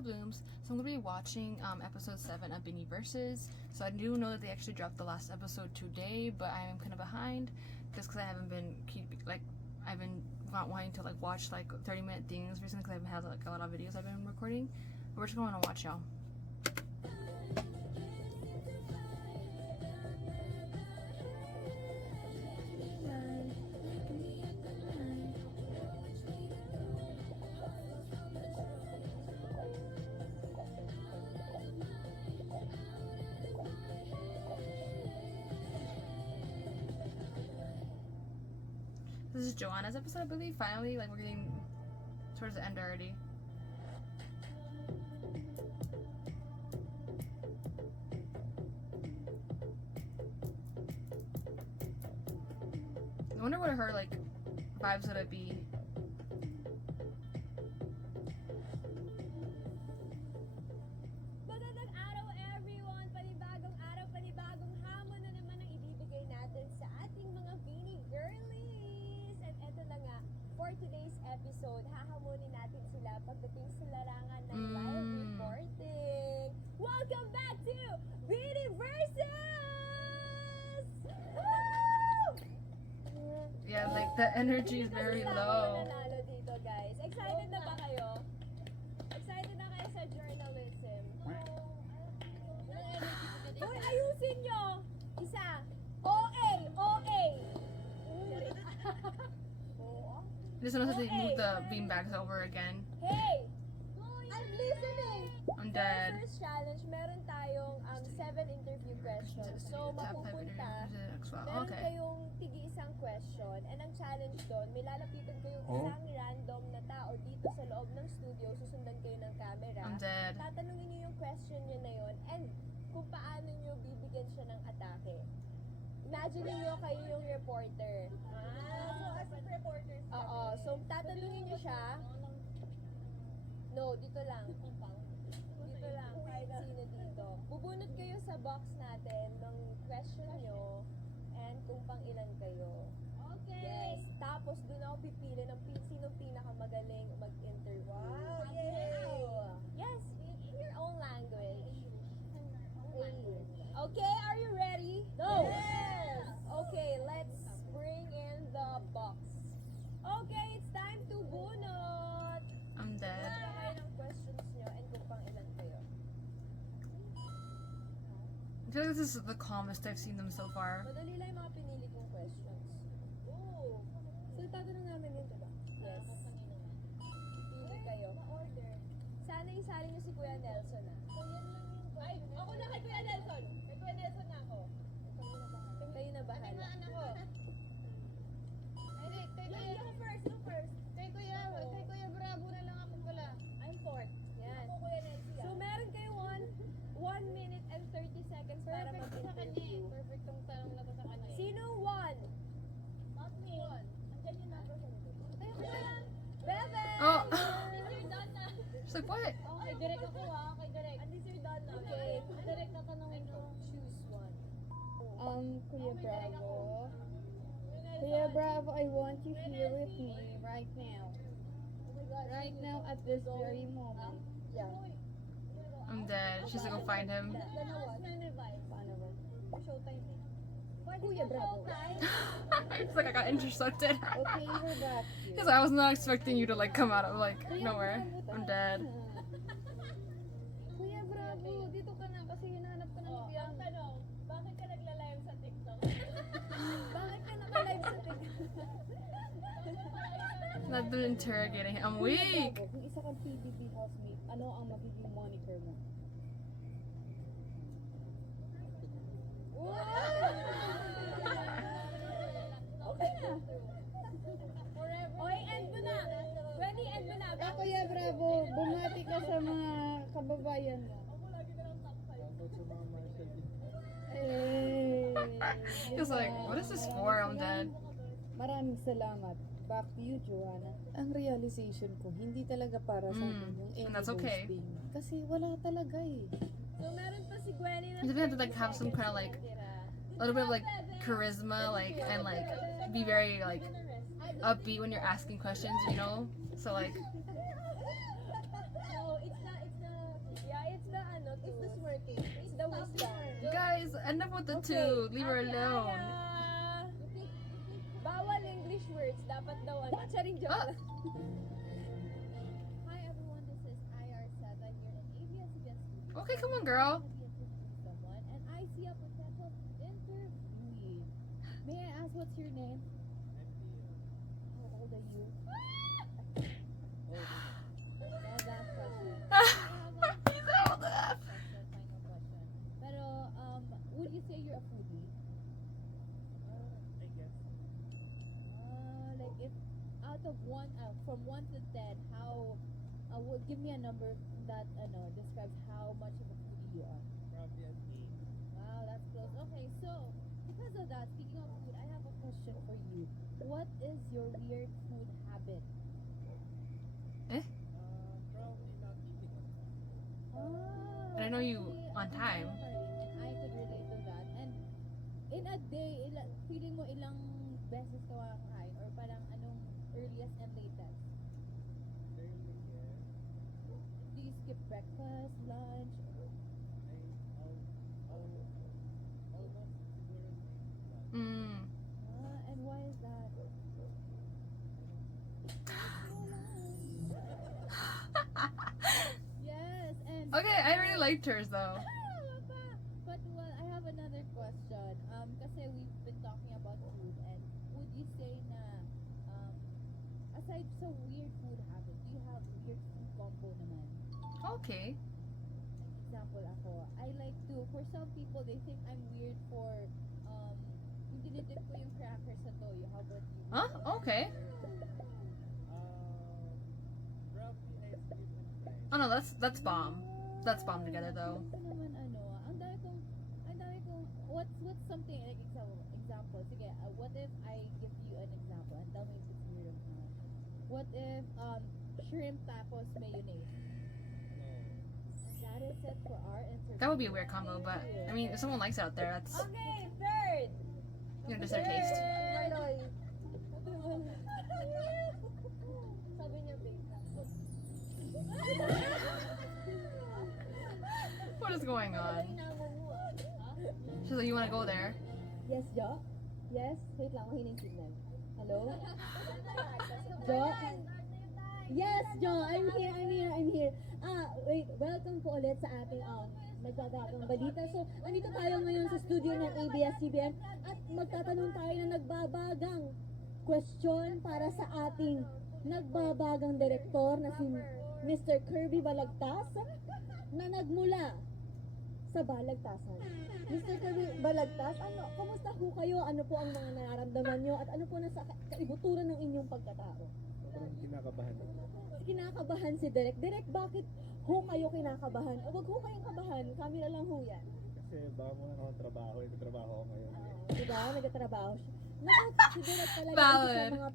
Hello Blooms. So I'm gonna be watching episode 7 of Binnie Versus. So I do know that they actually dropped the last episode today, but I am kind of behind just because I haven't been I've been not wanting to watch 30-minute things recently because I haven't had a lot of videos I've been recording. But we're just gonna watch y'all. This is Joanna's episode, I believe. Finally, we're getting towards the end already. I wonder what her vibes would be. Magandang araw everyone! Panibagong araw, panibagong hamon na naman ang ibibigay natin sa ating mga Binnie girlies! At eto na nga, for today's episode, hahamunin natin sila pagdating sa larangan ng live reporting. Welcome back to Binnie Versus! Woo! Yeah, the energy is very low. Nanalo dito, guys. Excited na ba kayo? Excited na kayo sa journalism? Uy, ayusin nyo! Isa. OA! OA! Just notice they move the beanbags over again. Hey! I'm listening! I'm For dead. our first challenge, meron tayong 7 interview questions. So, mapupunta, meron Okay. kayong tigi-isang question. And ang challenge doon, may lalapitan kayong isang random na tao dito sa loob ng studio. Susundan kayo ng camera. I'm dead. Tatanungin niyo yung question niyo na yun and kung paano niyo bibigyan siya ng atake. Imagine niyo kayo yung reporter. So as reporters. Oo. So, tatanungin niyo siya. No, dito lang. Dito lang. Kahit sino dito. Bubunot kayo sa box natin ng question nyo and kung pang ilan kayo. Okay. Yes. Tapos doon ako pipili ng sinong pinakamagaling mag-interview. Wow, yay! Yes, in your own language. Okay, are you ready? No. Yes. Okay, let's bring in the box. Okay, it's time to bunot. I'm dead. Bunot kayo ng questions nyo and kung pang ilan kayo. I feel like this is the calmest I've seen them so far. Madali lang yung mga pinili kong questions. Oh. So, tatanong namin yun, diba? Yes. Pili kayo. Sana isali niyo si Kuya Nelson, ah. Ay, ako na kay Kuya Nelson. Kay Kuya Nelson na ako. Kayo na bahala. Tingnan ako. Ay, kay Kuya. You first. Kay Kuya Bravo na lang ako pala. I'm fourth. Yan. Ako Kuya Nelson. So, meron kayo 1 minute and 30 seconds para Perfect sa kanya eh. mag-interview. Perfect tong tanong na to sa kanya eh. Sino won? Not me. Andyan yung number ko. Tayo ka na. Bebe! Oh! Sir Donna. She's like, what? Kay Direk ako kay Direk. Andi Sir Donna. Okay. Direk na tanongin ko. Choose one. Kuya Bravo. Kuya Kuya Bravo, I want you here with me right now. Oh my God. Right now at this very moment. Yeah. I'm dead. She's like, go find him. Dalawa. Paano ba? Showtime eh. Kuya Bravo. It's like I got intercepted. Okay, we're back here. Because I was not expecting you to come out of nowhere. I'm dead. Kuya Bravo, dito ka na kasi hinahanap ka ng Ang tanong, bakit ka nagla-live sa TikTok? Bakit ka naka-live sa TikTok? Not been interrogating him. I'm weak. Bravo, kung isa kang PBB housemate, ano ang magiging moniker mo? Okay na. Oy, end mo na. Wendy, end mo na. Kuya Bravo, bumati ka sa mga kababayan mo. Hey! He's like, what is this for? I'm dead. Maraming salamat. Back to you, Joanna. Ang realization ko, hindi talaga para sa akin yung and that's okay. boasting. Kasi wala talaga eh. So, meron pa si Gwenny na You have to have some kind of a little bit of charisma, and be very upbeat when you're asking questions, you know? So No, it's not enough with the two. Leave her Okay, alone. Bawal English words. Dapat daw ano. Charing joke Ah. lang. Hi everyone, this is IR Seta here in ABS-CBN Studios. Okay, come on, girl. Someone, and I see a potential interviewee. May I ask what's your name? How old are you? Love that question. He's old enough. Final question. Pero, would you say you're a foodie? I guess. Like if out of from 1 to 10, how would give me a number that describes how much of a foodie you are. Probably an Wow, that's close. Okay, so because of that, speaking of food, I have a question for you. What is your weird food habit? Probably not eating on time. Ah, I know you actually, on time. and I could relate to that. And in a day, feeling mo ilang beses ka makakain or parang anong earliest and latest? Rarely, yeah. Do you skip breakfast, lunch? Almost siguro sleep. Mm. And why is that? Yes, and Okay, I really liked hers though. But well, I have another question. Kasi we've been talking about food, and would you say na aside sa weird food habit, do you have weird food combo naman? Okay. Example ako, I like to, for some people, they think I'm weird for yung dinidip ko yung cracker sa toyo. How about you? Huh? Okay. Probably ice cream and fries. Oh no, that's bomb. That's bomb together though. Ito naman ang dami kong, what's something, like example, sige, what if I give you an example and tell me if it's weird or not. What if, shrimp tapos mayonnaise? And that is it for our entertainment. That would be a weird combo, but I mean, if someone likes it out there, that's Okay, third! just their taste. Maloy. Sabi niya, babe. What is going on? She's like, you want to go there? Yes, Jo? Yes? Wait lang, mahining signal. Hello? Jo? Yes, Jo! I'm here. Wait, welcome po ulit sa ating nagbabagang balita. So, andito tayo ngayon sa studio ng ABS-CBN at magtatanong tayo ng nagbabagang question para sa ating nagbabagang direktor na si Mr. Kirby Balagtas na nagmula sa Balagtasan. Mr. Kirby Balagtas, kumusta po kayo? Ano po ang mga nararamdaman nyo? At ano po nasa kaibuturan ng inyong pagkatao? Parang kinakabahan ako. Kinakabahan si Derek. Derek, bakit ho kayo kinakabahan? O wag ho kayong kabahan, camera lang ho yan. Kasi baka muna ako trabaho. Nagtatrabaho ako ngayon. Diba? Nagtatrabaho siya. Naku, si Derek talaga Valid. isa sa mga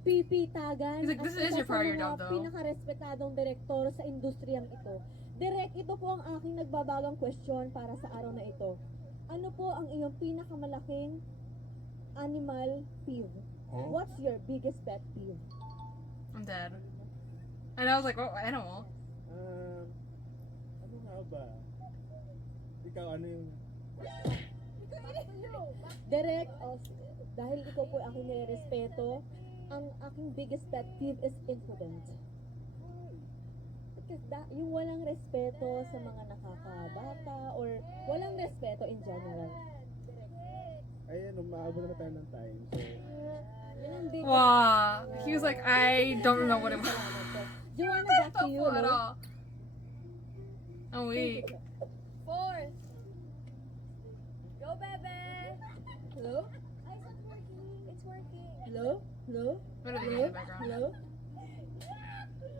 pipitagan. He's like, at this is isa your sa part of your mga job, though. pinakarespetadong direktor sa industriyang ito. Derek, ito po ang aking nagbabagang question para sa araw na ito. Ano po ang iyong pinakamalaking animal peeve? What's your biggest pet peeve? I'm dead. And I was like, what animal? Ano nga ba? Ikaw, ano yung... Derek, dahil ikaw po aking nirespeto, ang aking biggest pet peeve is impudent. Because yung walang respeto sa mga nakakabata or walang respeto in general. Ayun, umaabot na tayo ng time. So, Yun ang biggest. Wow. He was like, I don't remember what it was. Joanna, back to you, At no? all. I'm weak. Fourth. Go, bebe! Hello? It's not working. It's working. Hello? Hello? What are they doing in the background? Hello?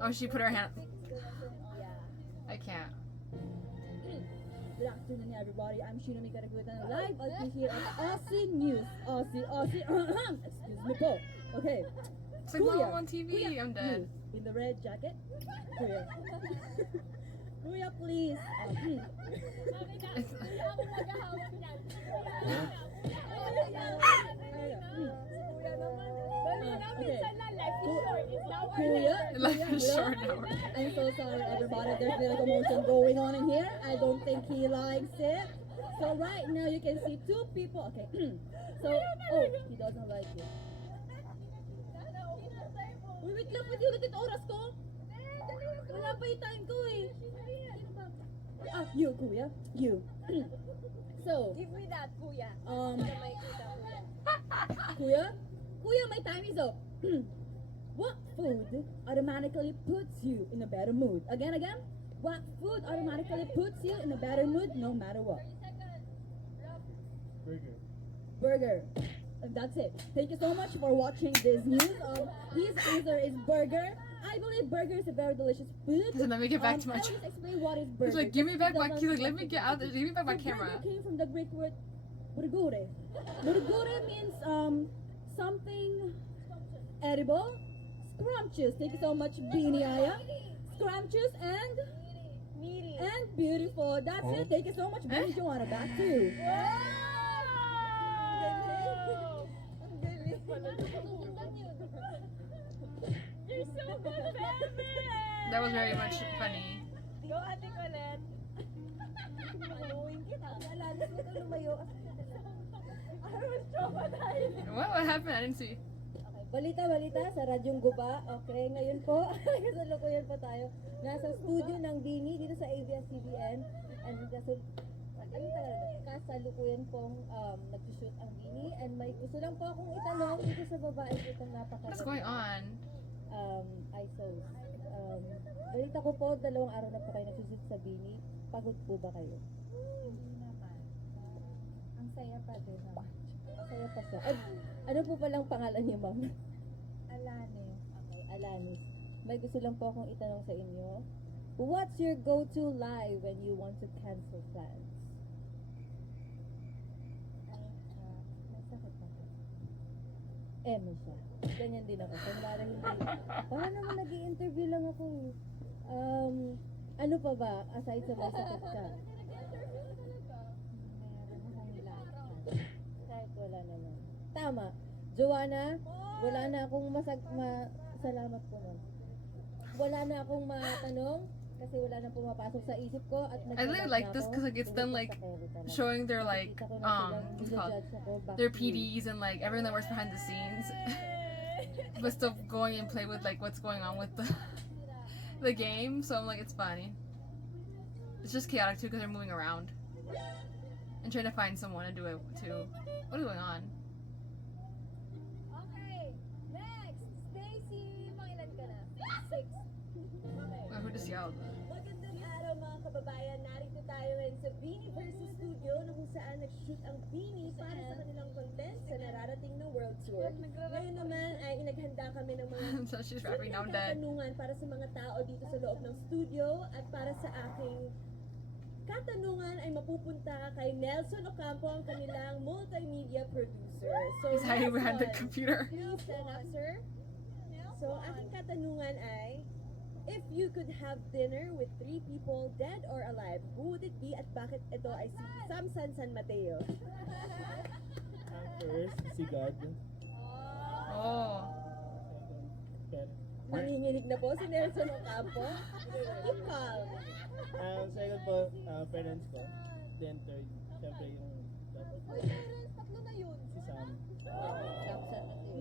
Oh, she put her hand. Yeah. I can't. Good afternoon, everybody. I'm Sheena Mikaragutan live out here at Aussie News. Aussie. Excuse me po. Okay. It's like, Kuya. mom on TV. Kuya, I'm dead. you in the red jacket. Kuya. Kuya, please. Please. Kuya, Life is hello? short now. I'm so sorry, everybody. There's a commotion going on in here. I don't think he likes it. So right now you can see two people. Okay. So, oh, he doesn't like you. Uy, wait lang, pwede ulit yung oras ko? Wala pa yung time ko eh. Ah, you, kuya. You. So, Give me that, kuya. Kuya? Kuya, my time is up. What food automatically puts you in a better mood? Again. What food automatically puts you in a better mood no matter what? Burger. Burger. And that's it. Thank you so much for watching this news. His answer is burger. I believe burger is a very delicious food. Doesn't let me get back to my I will just explain what is burger. He's like, give me back my Doesn't- he's like, let me get out there, give me back my So camera. Burger came from the Greek word burgure. Burgure means something edible, scrumptious. Thank you so much, Beanie Aya. Scrumptious and beautiful. That's it. Thank you so much, Beanie Joanna. Back to you. You're so good, baby! That was very much funny. Go, Ate Colette. Maluwing kita. Alalas mo ka lumayo. I was traumatized. What happened? I didn't see. Okay, balita sa Radyong Guba. Okay, ngayon po, kasalukuyan po tayo. Nasa studio ng Bini dito sa ABS-CBN. And kasalukuyan pong nagsushoot ang Bini. And may gusto lang po akong itanong dito sa babae itong napakaganda. What's going on? ISOs. Balita ko po, 2 araw na po kayo nagsushoot sa Bini. Pagod po ba kayo? Hindi naman. Ang saya pa din naman. Kaya pa siya. Ano po palang pangalan niyo, ma'am? Alane. Okay, Alanis. May gusto lang po akong itanong sa inyo. What's your go-to lie when you want to cancel plans? May sakit ako. Emo siya. Ganyan din ako. Kunwari hindi. Parang naman nag-i-interview lang ako eh. Ano pa ba? Aside sa may sakit ka. Meron akong lahat. Kahit wala naman. Tama. Joanna, wala na akong salamat po ma'am. Wala na akong matanong kasi wala na pumapasok sa isip ko at I really like this because like it's them like showing their like what's it called? Their PDs and like everyone that works behind the scenes, but still going and play with like what's going on with the game. So I'm like, it's funny. It's just chaotic too because they're moving around and trying to find someone to do it too. What is going on? Okay, next. Stacy, pangilan ka na? 6. Okay. Who just yelled? Magandang araw mga kababayan. Narito tayo ngayon sa Beanie vs. Studio na kung saan nag-shoot ang Beanie para sa kanilang content sa nararating na World Tour. Ngayon naman ay inaghanda kami ng mga So she's rapping now I'm dead. katanungan para sa mga tao dito sa loob ng studio at para sa aking katanungan ay mapupunta kay Nelson Ocampo, ang kanilang multimedia producer. So, He's hiding behind the Nelson, computer. please stand up, sir. So, aking katanungan ay, if you could have dinner with 3 people, dead or alive, who would it be at bakit ito ay si Samson San Mateo? Ang first, si God. Oh. Second, Nanginginig na po si Nelson Ocampo. Ikaw. second po, parents ko. Then third, syempre yung Parents, 3 na yun. si Sam.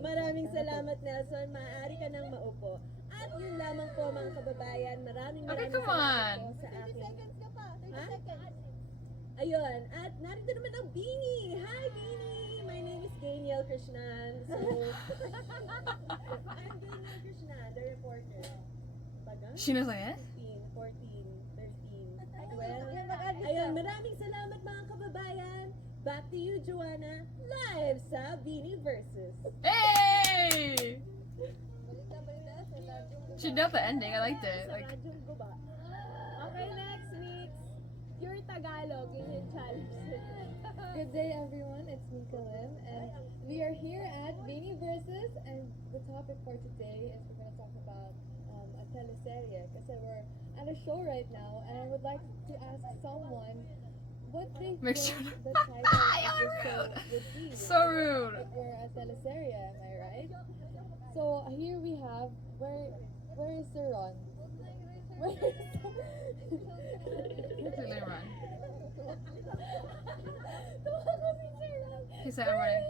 Maraming salamat, Nelson. Maaari ka nang maupo. At yun lamang po mga kababayan. Maraming Okay, maraming come salamat on. po sa 30 akin. seconds ka pa. 30 Ha? seconds. Ayun. At narito naman ang Beanie. Hi, Beanie! My name is Gainiel Krishnan. So, I'm Gainiel Krishnan, the reporter. Baga? She knows like, eh? 15, 14, 13, 12. Ayun, maraming salamat mga kababayan. Back to you, Joanna. Live sa Beanie Versus. Hey! Balita sa Radyong She did the ending. I liked it. Sa Like, Radyong Guba. Okay, next week's Pure Tagalog. Yun yung challenge. Good day, everyone. It's Nika Lim, and we are here at Beanie Versus, and the topic for today is we're going to talk about a teleserye, because we're at a show right now, and I would like to ask someone what they Make think sure- the title of You're the show rude. would be. so rude. If we're a teleserye, am I right? So here we have, where is Sir Ron? Really run. Tumakbo si Sir Ron. He said I'm running.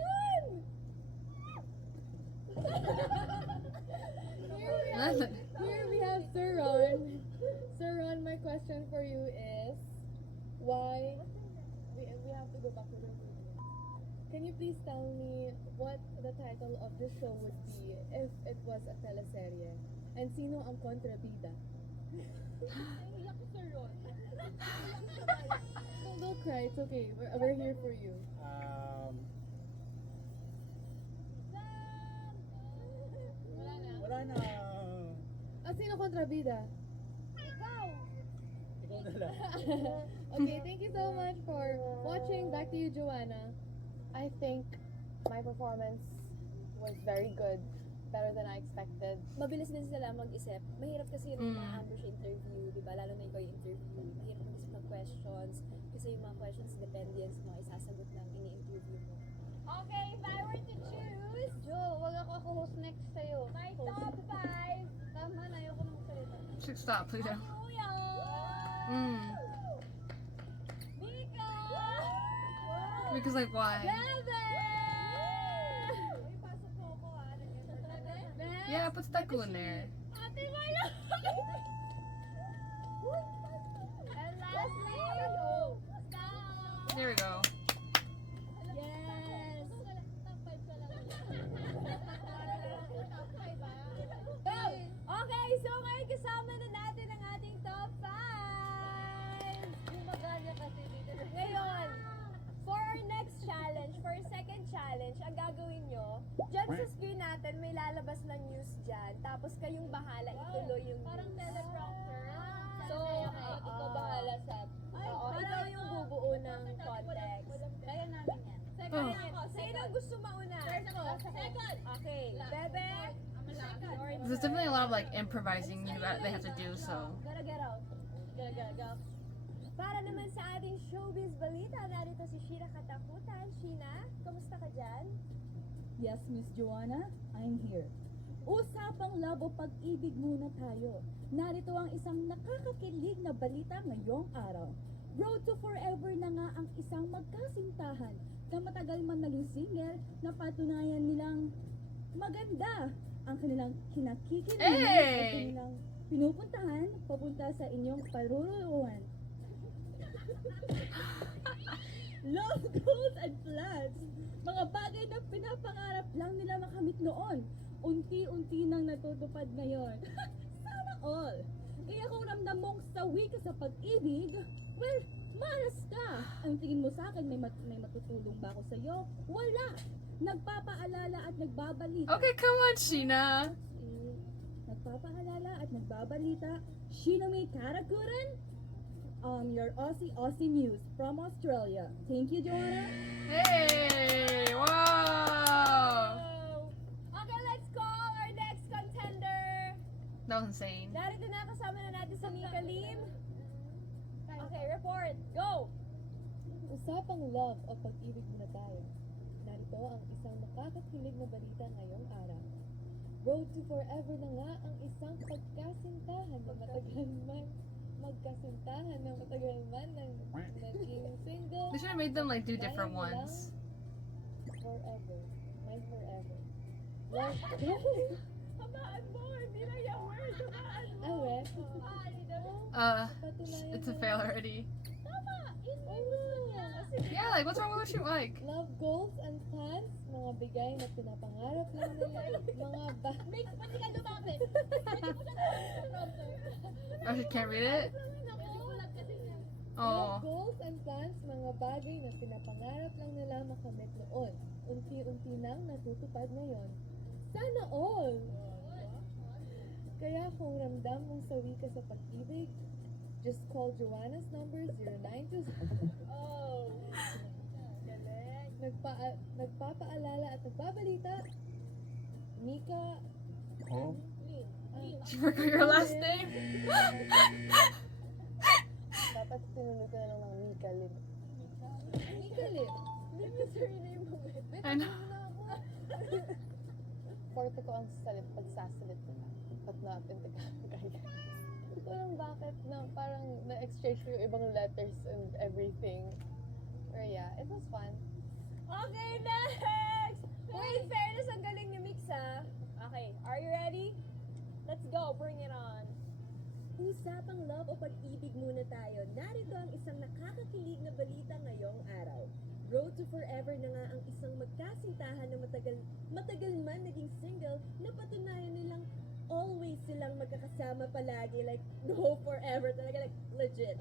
Here we have Sir Ron. Sir Ron, my question for you is, why, we have to go back to the video. Can you please tell me what the title of the show would be if it was a teleserye? And sino ang kontrabida? Naiiyak si Sir Ron. Don't cry, it's okay. We're here for you. Wala na. Sino kontrabida? Ikaw. Ikaw na lang. Okay, thank you so much for watching. Back to you, Joanna. I think my performance was very good. Better than I expected. Mabilis din sila mag-isip. Mahirap kasi yung mga ambush interview, di ba? Lalo na ikaw yung interview. Mahirap mag-isip ng questions. Kasi yung mga questions depende yan sa mga isasagot ng ini-interview mo. Okay, if I were to choose, Jo, wag ako host next sa'yo. my top 5. Tama na, ayoko na magsalita. Should stop, please. Kuya! Mika! Because like why? Bebe! Uy, pasok po ako ah. Bebe? Yeah, put Steko in there. Ate Maya! And lastly, stop! There we go. Yes! Okay, so ngayon kasama na natin ang ating top 5! Gumagana kasi dito. Ngayon, for our next challenge, for our second challenge, ang gagawin nyo, dyan sa screen natin, may lalabas na news dyan. Tapos kayong bahala ituloy yung Parang news. teleprompter. So, ikaw bahala sa... Oo, ikaw yung bubuo ng context. Kaya namin yan. Oh. Sino gusto mauna? Second. Okay, Bebe. There's definitely a lot of like improvising they have to do, so. Gotta get out. Go. Para naman sa ating showbiz balita, narito si Sheena Katakutan. Sheena, kamusta ka dyan? Yes, Miss Joanna, I'm here. Usapang labo pag-ibig muna tayo. Narito ang isang nakakakilig na balita ngayong araw. Road to Forever na nga ang isang magkasintahan na matagal man naging single na patunayan nilang maganda ang kanilang kinakikiligan Hey! at kanilang pinupuntahan papunta sa inyong paruruluan. Love goals and plans. Mga bagay na pinapangarap lang nila makamit noon. Unti-unti nang natutupad ngayon. Sana all. Kaya kung ramdam mong sawi ka sa pag-ibig, well, malas ka. Ang tingin mo sa akin, may matutulong ba ako sa'yo? Wala. Nagpapaalala at nagbabalita. Okay, come on, Sheena. Nagpapaalala at nagbabalita. Shinami Karakuran? Your Aussie News from Australia. Thank you, Joanna. Hey! Wow! Okay, let's call our next contender. That was insane. Narito na, kasama na natin si Mika Lim. Okay, report. Go! Usapang love o pag-ibig na tayo. Narito ang isang nakakakilig na balita ngayong araw. Road to Forever na nga ang isang pagkasintahan na matagal man naging single. They should have made them like do Kaya different mo lang ones. Forever. My forever. Hamaan mo, hindi na yung word. Hamaan mo. Awe. It's a fail already. Tama! Yeah, like what's wrong with what you like? Love goals and plans, mga bigay na pinapangarap lang nila, mga Mix, pati ka lumapit. Oh, she can't read it? Love Oh. goals and plans, mga bagay na pinapangarap lang nila makamit noon. Unti-unti nang natutupad ngayon. Sana all! Kaya kung ramdam mong sawi ka sa pag-ibig, just call Joanna's number 092. Oh. Galing. Nagpapaalala at nagbabalita, Mika Oh? Did you forget your last name? Dapat tinuloy ko na lang ng Mika Lim. Mika Lim. Lim yung surname mo. I know. Forte ko ang pagsasalit ko na. Ba't natin taga Hindi ko alam bakit na parang na-exchange ko yung ibang letters and everything. Or yeah, it was fun. Okay, next! Uy, in fairness, ang galing ni Mix, ha? Okay, are you ready? Let's go, bring it on. Usapang love o pag-ibig muna tayo. Narito ang isang nakakakilig na balita ngayong araw. Road to Forever na nga ang isang magkasintahan na matagal man naging single na patunayan nilang always silang magkakasama palagi, like no forever talaga, like legit.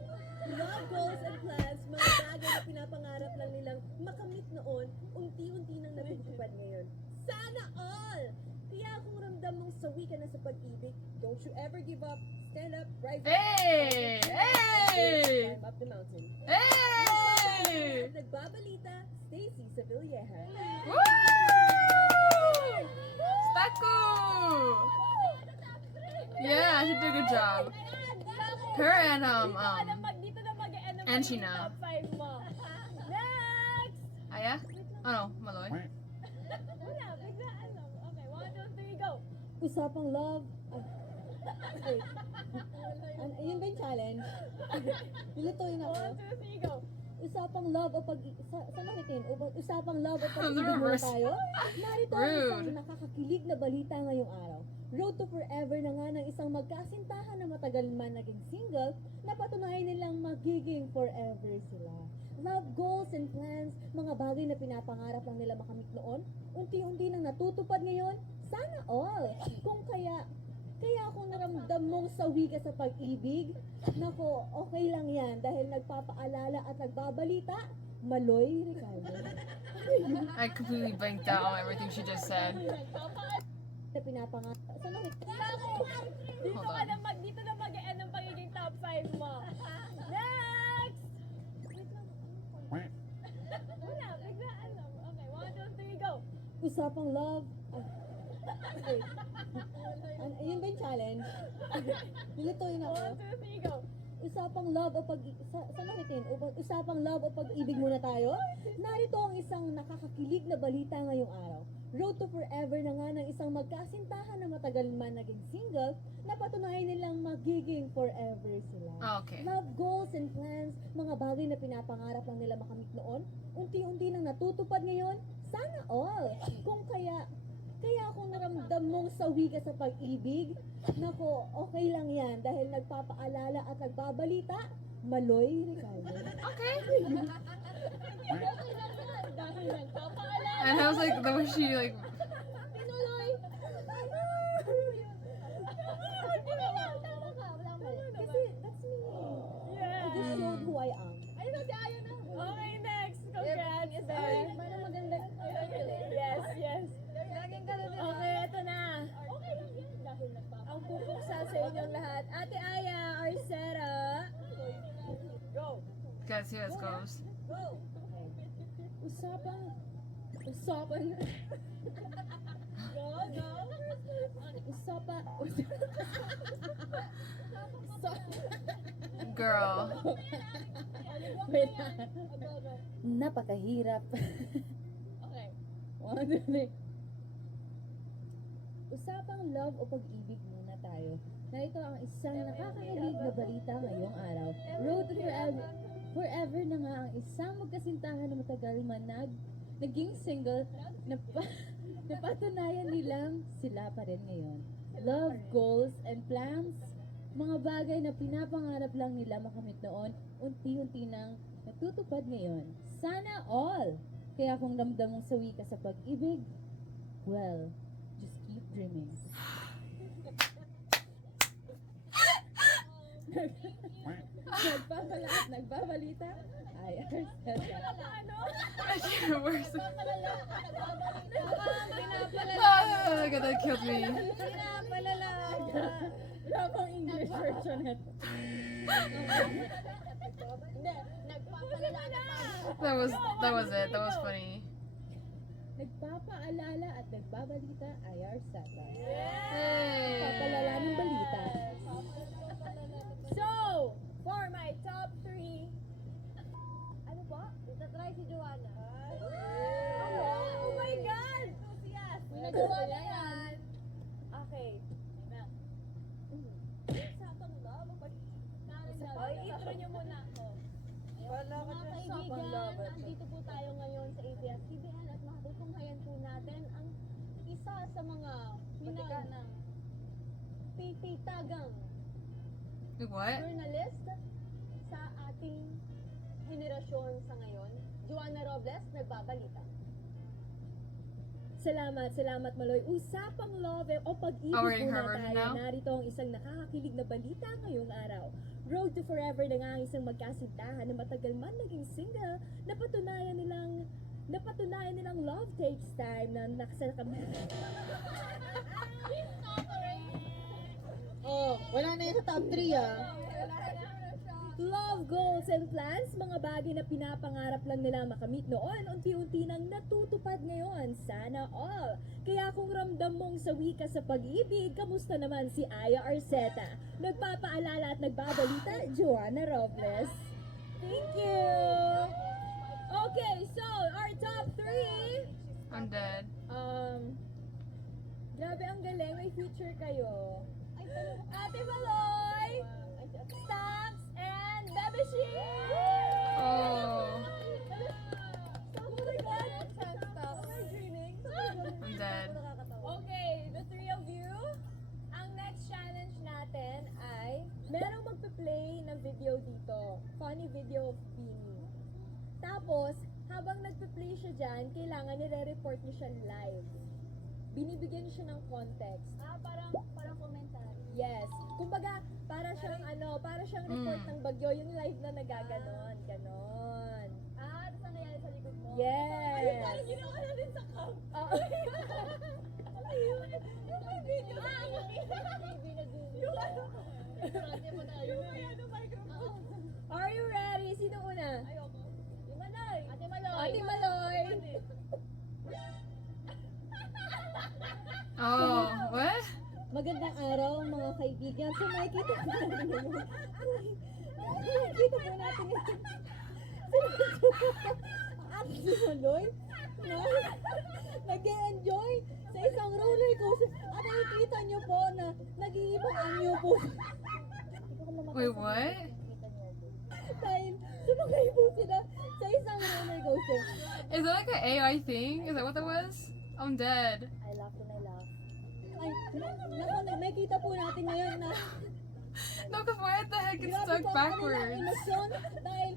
Love goals and plans, mga bagay na pinapangarap lang nilang makamit noon, unti-unti nang natutupad ngayon. Sana all! Kaya kung ramdam mong sawi ka na sa pag-ibig, don't you ever give up, stand up, rise up, Hey! Hey! climb up the mountain. Hey! Nagbabalita, Stacy Sevilleja. Woo! Staku! Yeah, she did a good job. Her and Dito na mag-end ang and Sheena. top 5 mo. Next! Aya? Oh no, Maloy. Wala, biglaan lang. Okay, 1, 2, 3, go! Usapang love. Wait. Yun ba yung challenge? Lulutuin ako. 1, 2, 3, go! Usapang love o pag... Saan nakitin? Usapang love o The pag-ibig muna reverse. tayo? Narito ang isang Rude. nakakakilig na balita ngayong araw. Road to Forever na nga ng isang magkasintahan na matagal man naging single na patunayan nilang magiging forever sila. Love goals and plans, mga bagay na pinapangarap lang nila makamit noon, unti-unti nang natutupad ngayon, sana all! Kaya kung naramdam mong sawi ka sa pag-ibig, nako, okay lang yan dahil nagpapaalala at nagbabalita, Maloy Ricardo. I completely blanked out on everything she just said. Na pinapangarap. Saan ako? Dito Hold ka on. na dito na mag-end ang pagiging top 5 mo. Next! Wait lang. Wala, biglaan lang. Okay, 1, 2, 3, go! Usapang love. Wait. Yun ba yung challenge? Lulutuin ako. 1, 2, 3, go! Usapang love o pag... Saan nakitin? Usapang love o pag-ibig muna tayo? Narito ang isang nakakakilig na balita ngayong araw. Road to Forever na nga ng isang magkasintahan na matagal man naging single na patunayan nilang magiging forever sila. Okay. Love goals and plans, mga bagay na pinapangarap lang nila makamit noon, unti-unti nang natutupad ngayon, sana all! Kaya kung naramdam mong sawi ka sa pag-ibig, nako, okay lang yan dahil nagpapaalala at nagbabalita, Maloy Ricardo. Okay. Dahil nagpapaalala. And I was like, the way she like, Tinuloy! Tama ka, wala mali. Kasi that's me. Yeah! I just showed who I am. Ay, si Ayo na. Okay, next. Congrats, Yes, Beth. parang maganda. Yes, yes. Laging ka na din. Okay, eto na. Okay lang yan. Dahil ang pupuksa sa inyong lahat. Ate Aya, Arcera. Go. let's see how this goes. Go. Usapan. Go, go. Girl. Wait. Go, go. Napakahirap. Okay. Usapang love o pag-ibig muna tayo. Narito ang isang nakakakilig na balita ngayong araw. Road to Forever na nga ang isang magkasintahan na matagal man naging single na napatunayan nilang sila pa rin ngayon. Love, goals, and plans, mga bagay na pinapangarap lang nila makamit noon, unti-unti nang natutupad ngayon. Sana all! Kaya kung damdam mong sawi ka sa pag-ibig, well, just keep dreaming. Nagbabalita, ay Ano? I can't worse. Pinapalala. Oh my god, that killed me. Pinapalala. Wala pang English version nito. Hindi. Nagpapalala na. That was it. That was funny. Nagpapaalala at nagbabalita ay Arsata. Hey. Papalala ng balita. So, for my top 3, ano po? Itatry si Joanna. Oh my God! Enthusiast! Nagawa na yan. Okay. Usapang love Intro nyo muna ako. Mga kaibigan, andito po tayo ngayon sa ABS-CBN at matutunghayan po natin ang isa sa mga pipitagang Like what? journalist sa ating henerasyon sa ngayon. Joanna Robles, nagbabalita. Salamat Maloy. Usapang love o pag-ibig Oh, we're in her muna version tayo. now? Narito ang isang nakakakilig na balita ngayong araw. Road to Forever na nga ang isang magkasintahan na matagal man naging single, napatunayan nilang love takes time na nakasakam. Oh, wala na yun sa top 3 ah. Love goals and plans, mga bagay na pinapangarap lang nila makamit noon, unti-unti nang natutupad ngayon. Sana all. Kaya kung ramdam mong sawi ka sa pag-ibig, kamusta naman si Aya Arceta? Nagpapaalala at nagbabalita, Joanna Robles. Thank you! Okay, so our top 3. I'm dead. Grabe ang galing, may future kayo. Ate Maloy! Stamps and Bebe She! Oh, Oh my God! We're dreaming. I'm dead. Okay, the three of you, ang next challenge natin ay merong magpe-play ng video dito. Funny video of Beanie. Tapos, habang nagpe-play siya dyan, kailangan nire-report niyo siya live. Binibigyan niyo siya ng context. Parang komentary. Yes. Kumbaga, para siyang report ng bagyo, yung live na nagaganon. Ganon. Tapos ang nangyari sa likod mo? Yes. Ayun, parang ginawa na din sa cam. Oo. Ayun. Yung may video. Yung na din. Yung ano. Yung may ano, microphone. Are you ready? Sino una? Ayoko. Yung Maloy. Ate Maloy. Ate Maloy. Oh, what? Magandang araw mga kaibigan. So makikita po natin ngayon. Makikita po natin ngayon. At si Maloy na nag-enjoy sa isang roller coaster. At nakikita niyo po na nag-iibang anyo po. Wait, what? Dahil sumakay po sila sa isang roller coaster. Is that like an AI thing? Is that what that was? I'm dead. I laugh and I laugh. Ay, nakikita po natin ngayon na No, because why the heck it's grabe stuck po ang kanilang backwards? emosyon dahil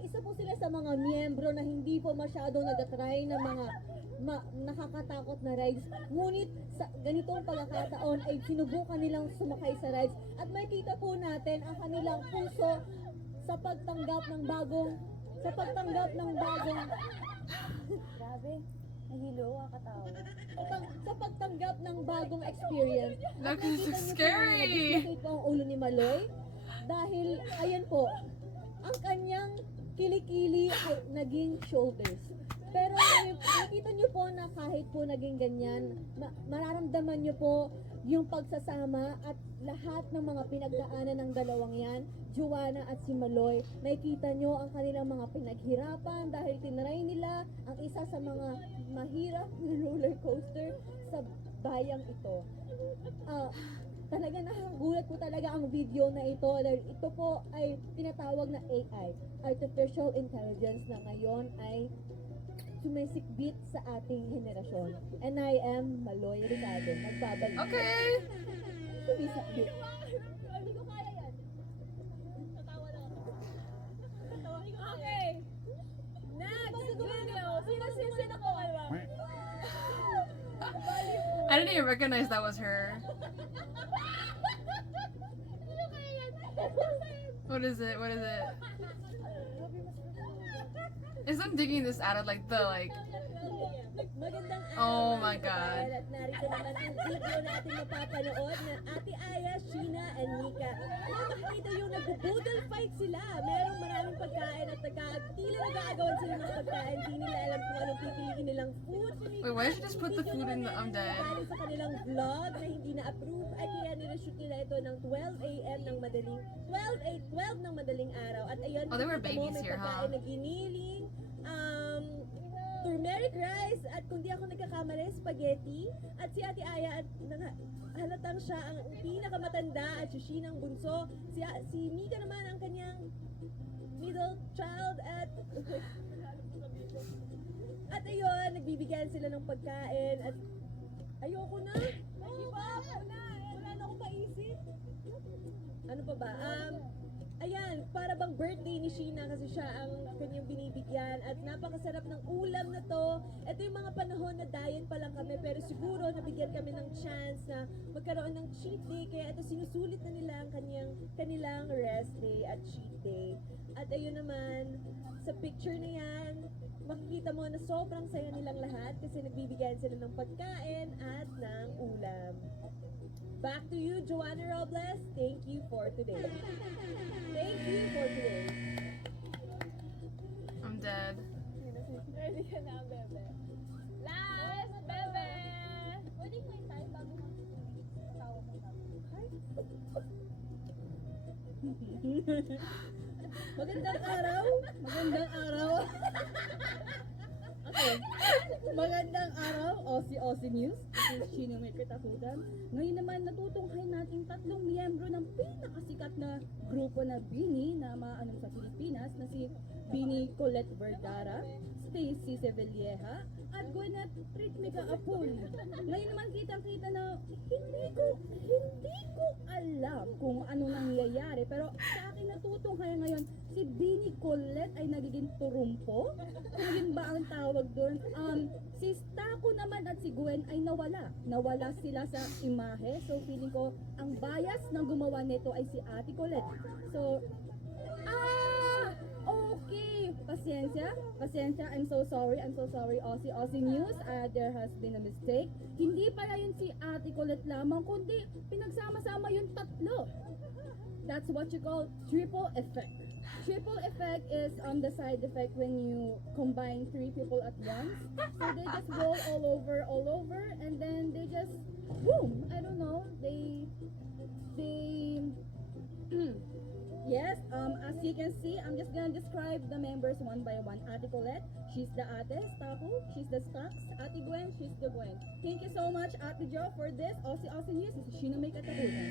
isa po sila sa mga miyembro na hindi po masyadong nag-try ng mga nakakatakot na rides. Ngunit sa ganitong pagkakataon ay sinubukan nilang sumakay sa rides at makikita po natin ang kanilang puso sa pagtanggap ng bagong grabe, nahilo ang katawan. Sa pagtanggap ng bagong experience. That At is nakita niyo po na scary. nag-dislocate po ang ulo ni Maloy dahil ayan po, ang kanyang kilikili ay naging shoulders. Pero nakita niyo po na kahit po naging ganyan, mararamdaman niyo po yung pagsasama at lahat ng mga pinagdaanan ng dalawang yan, Joanna at si Maloy, nakikita nyo ang kanilang mga pinaghirapan dahil tinry nila ang isa sa mga mahirap na roller coaster sa bayang ito. Talaga nakagulat po talaga ang video na ito dahil ito po ay tinatawag na AI, Artificial Intelligence, na ngayon ay sumisikbit sa ating henerasyon. And I am Maloy Ricardo. Magbabalik. Okay. Sumisikbit. Hindi ko kaya yan. Tatawa lang ako. Okay. Next video. Sino ko kayo? I didn't even recognize that was her. What is it? What is it? Is I'm digging this out of like the like. Magandang Oh araw, my mga God. kabayan, at narito naman ang video natin mapapanood na Ate Aya, Sheena, and Mika. Makikita yung nagbo-boodle fight sila. Merong maraming pagkain at tila nag-aagawan sila ng pagkain. Di nila alam kung anong pipiliin nilang food. Wait, why did she just put the food in the? I'm dead. Galing sa kanilang vlog na hindi na-approve at kaya nila-shoot nila ito ng 12 a.m. ng madaling 12 ng madaling araw. At ayun, Oh, there were makikita mo, babies may here, huh? pagkain na giniling, turmeric rice, at kung di ako nagkakamali, spaghetti. At si Ate Aya, at halatang siya ang pinakamatanda at si Sheena ang bunso. Si Mika naman ang kanyang child at ayun, nagbibigyan sila ng pagkain at ayoko na. Give up! Wala na akong maisip. Ano pa ba? Ayan, para bang birthday ni Sheena kasi siya ang kanyang binibigyan at napakasarap ng ulam na to. Ito yung mga panahon na diet pa lang kami pero siguro nabigyan kami ng chance na magkaroon ng cheat day kaya ito sinusulit na nila ang kanilang rest day at cheat day. At ayun naman, sa picture na yan, makikita mo na sobrang saya nilang lahat kasi nagbibigyan sila ng pagkain at ng ulam. Back to you, Joanna Robles. Thank you for today. Thank you for today. I'm dead. Ready ka na, bebe. Last, bebe! Pwede kayo tayo bago mag-tawa mo Magandang araw. Magandang araw. Okay. Magandang araw, Aussie News. This is Sheena May Katakutan. Ngayon naman natutunghay natin tatlong miyembro ng pinakasikat na grupo na Bini na maanong sa Pilipinas na si Bini Colette Vergara, Stacy Sevilleja, at Gwyneth Ritmica Apol. Ngayon naman kitang-kita na hindi ko alam kung ano nangyayari pero sa akin natutunghay ngayon si Bini Colette ay nagiging turumpo. Kung yun ba ang tawag doon? Si Stako naman at si Gwen ay nawala sila sa imahe. So feeling ko ang bias ng gumawa nito ay si Ate Colette. So okay. Pasensya. I'm so sorry, Aussie News. There has been a mistake. Hindi pala yun si Ate Colette lamang, kundi pinagsama-sama yung tatlo. That's what you call triple effect. Triple effect is the side effect when you combine three people at once. So they just roll all over, and then they just boom. I don't know. They yes. As you can see, I'm just gonna describe the members one by one. Ate Colette, she's the Ate. Stapo, she's the Stacks. Ate Gwen, she's the Gwen. Thank you so much, Ate Jo, for this Aussie News. This is Sheena May Katakutan.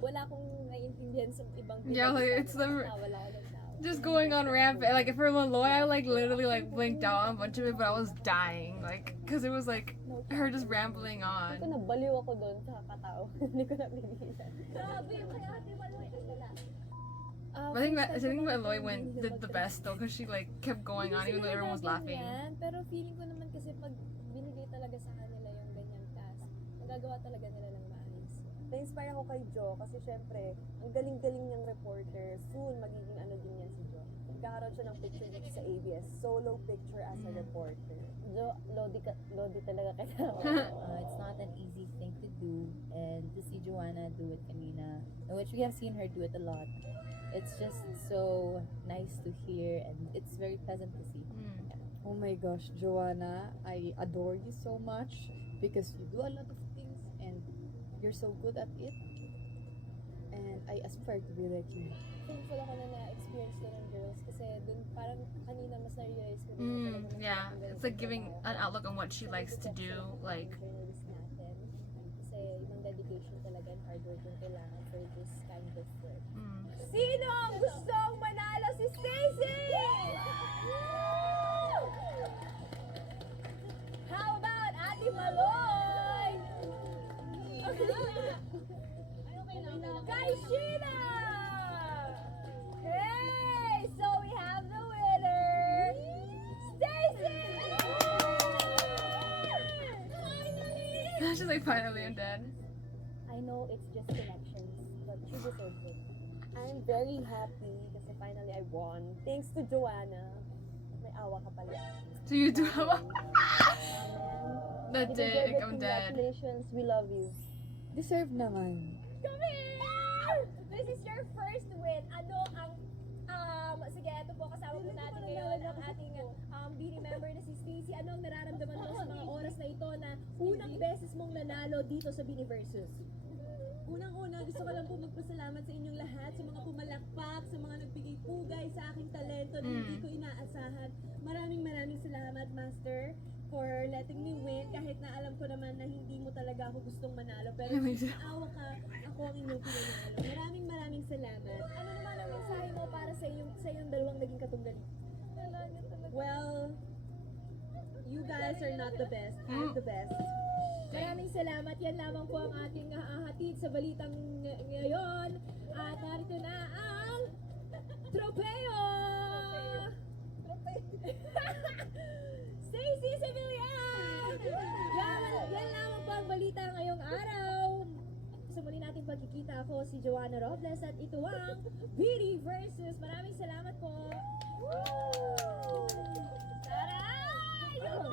Wala akong naiintindihan sa ibang Yeah, like, it's the- Wala ako nagtawa. Just going on rampant. Like for Malloy, I like literally like blinked out on a bunch of it, but I was dying, like, cause it was like her just rambling Hindi ko on. nabaliw ako doon sa kakatawa. Hindi ko napigilan. Grabe, may ate Maloy. But I think Malloy did the best though, cause she like kept going on even though everyone was laughing. Pero feeling ko naman kasi pag binigay talaga sa kanila yung ganyang task, magagawa talaga nila ng maayos. Na-inspire ako kay Jo kasi syempre, ang galing-galing niyang reporter. Soon, magiging ano din yan si Jo. Magkakaroon siya ng picture dito sa ABS. Solo picture as a reporter. Lodi talaga kaya. It's not an easy thing to do, and to see Joanna do it kanina, which we have seen her do it a lot, it's just so nice to hear, and it's very pleasant to see. Oh my gosh, Joanna, I adore you so much because you do a lot of things and you're so good at it. And I aspire to be like you. Thankful ako na na-experience ko ng girls kasi dun parang kanina mas na-realize ko din na talaga Yeah, it's like giving an outlook on what she likes to do. Like, journalist natin. Kasi yung dedication talaga and hard work yung kailangan for this kind of work. Sino ang gustong manalo si Stacy? How about Ate Maloy? Kay Sheena! Hey! So we have the winner, Stacy! she's like, finally, I'm dead. I know it's just connections, but she deserves it. I'm very happy kasi finally I won. Thanks to Joanna. May awa ka pala. So you do have Amen. the You deserve dick, it. I'm dead. Congratulations. We love you. Deserve naman. Come here! This is your first win. Ano ang sige, ito po kasama po natin ngayon ang ating Bini member na si Stacy. Ano ang nararamdaman mo sa mga oras na ito na unang beses mong nanalo dito sa Bini Versus? Unang-una, gusto ko lang po magpasalamat sa inyong lahat, sa mga pumalakpak, sa mga nagbigay pugay sa aking talento na hindi ko inaasahan. Maraming salamat, Master. for letting me win kahit na alam ko naman na hindi mo talaga ako gustong manalo. Pero awa ka, ako ang inyong pinanalo. Maraming salamat. Ano naman ang mensahe mo para sa yung dalawang naging katunggali? Well, you guys are not the best. I'm the best. Maraming salamat. Yan lamang po ang ating hahatid sa balitang ngayon. At narito na ang tropeo! Stacy Civilian! Yan lamang po ang balita ngayong araw. Sa muli nating pagkikita, ako si Joanna Robles at ito ang Beauty Versus. Maraming salamat po. Taray! Yun!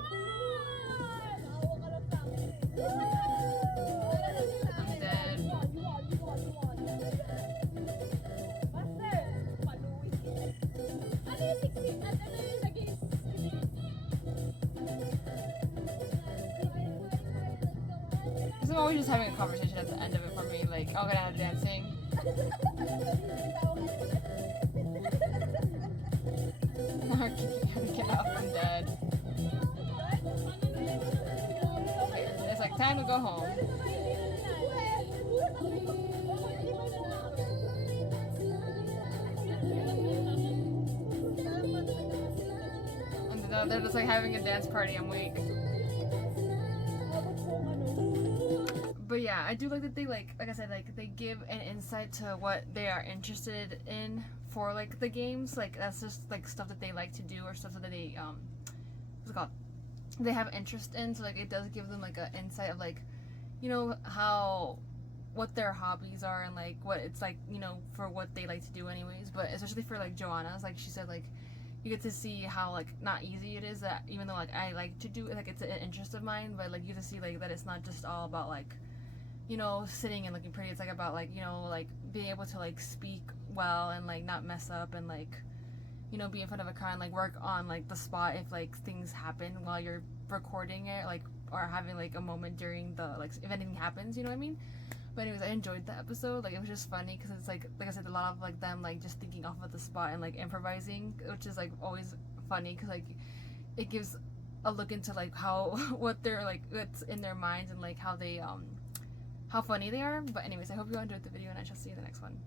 Maawa ka lang sa akin. I'm dead. Master, paluwi. Ano yung 16? Ano yung naging 16? Because I'm always just having a conversation at the end of it for me, like, oh, gonna have dancing. Get up, I'm dead. It's like time to go home. And they're just like having a dance party. I'm weak. But yeah, I do like that they like I said, like they give an insight to what they are interested in for like the games. Like that's just like stuff that they like to do or stuff that they what's it called? They have interest in. So like it does give them like an insight of like, you know, how what their hobbies are and like what it's like, you know, for what they like to do anyways. But especially for like Joanna's, like she said, like you get to see how like not easy it is, that even though like I like to do it, like it's an interest of mine, but like you get to see like that it's not just all about like, you know, sitting and looking pretty. It's like about like, you know, like being able to like speak well and like not mess up and like, you know, be in front of a crowd and like work on like the spot if like things happen while you're recording it, like or having like a moment during the like if anything happens, you know what I mean? But anyways, I enjoyed the episode. Like it was just funny because it's like I said, a lot of like them like just thinking off of the spot and like improvising, which is like always funny because like it gives a look into like how what they're like what's in their minds and like how they how funny they are. But anyways, I hope you all enjoyed the video and I shall see you in the next one.